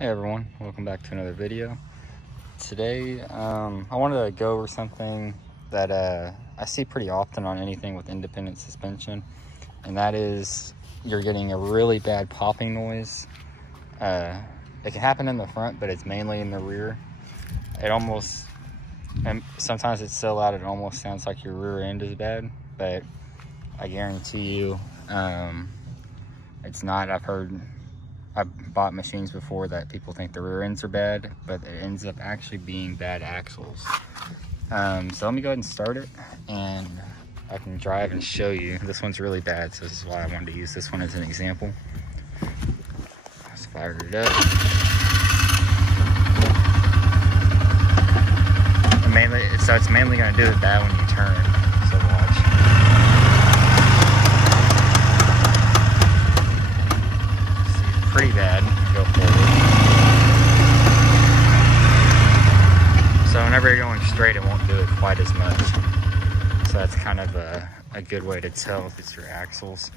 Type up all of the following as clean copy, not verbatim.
Hey everyone, welcome back to another video. Today I wanted to go over something that I see pretty often on anything with independent suspension, and that is you're getting a really bad popping noise. It can happen in the front, but it's mainly in the rear. And sometimes it's so loud it almost sounds like your rear end is bad, but I guarantee you it's not. I've bought machines before that people think the rear ends are bad, but it ends up actually being bad axles. So let me go ahead and start it, and I can drive and show you. This one's really bad, so this is why I wanted to use this one as an example. Let's fire it up. And it's mainly going to do it bad when you turn, so watch. Pretty bad. Go forward. So whenever you're going straight, it won't do it quite as much. So that's kind of a good way to tell if it's your axles.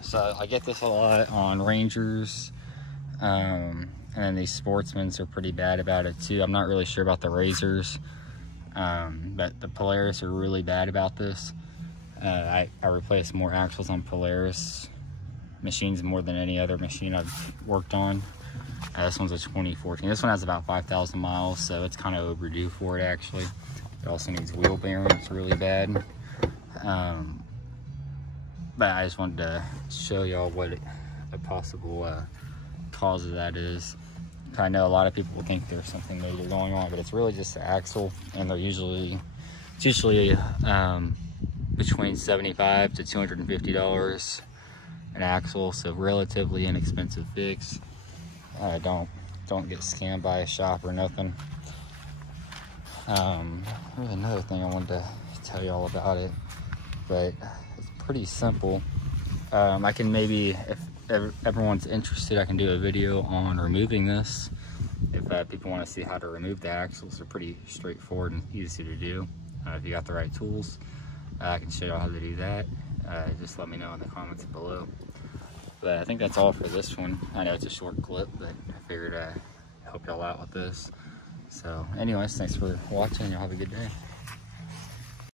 So I get this a lot on Rangers, and then these Sportsmans are pretty bad about it too. I'm not really sure about the RZRs, but the Polaris are really bad about this. I replace more axles on Polaris machines more than any other machine I've worked on. This one's a 2014. This one has about 5,000 miles, so it's kind of overdue for it actually. It also needs wheel bearings really bad. But I just wanted to show y'all what a possible cause of that is. I know a lot of people think there's something major going on, but it's really just the axle, and it's usually between $75 to $250 an axle, so relatively inexpensive fix. Don't get scammed by a shop or nothing. There's another thing I wanted to tell you all about it, but it's pretty simple. I can maybe, if everyone's interested, I can do a video on removing this. If people want to see how to remove the axles, they're pretty straightforward and easy to do. If you got the right tools, I can show you how to do that. Just let me know in the comments below. But I think that's all for this one. I know it's a short clip, but I figured I'd help y'all out with this. So anyways, thanks for watching. Y'all have a good day.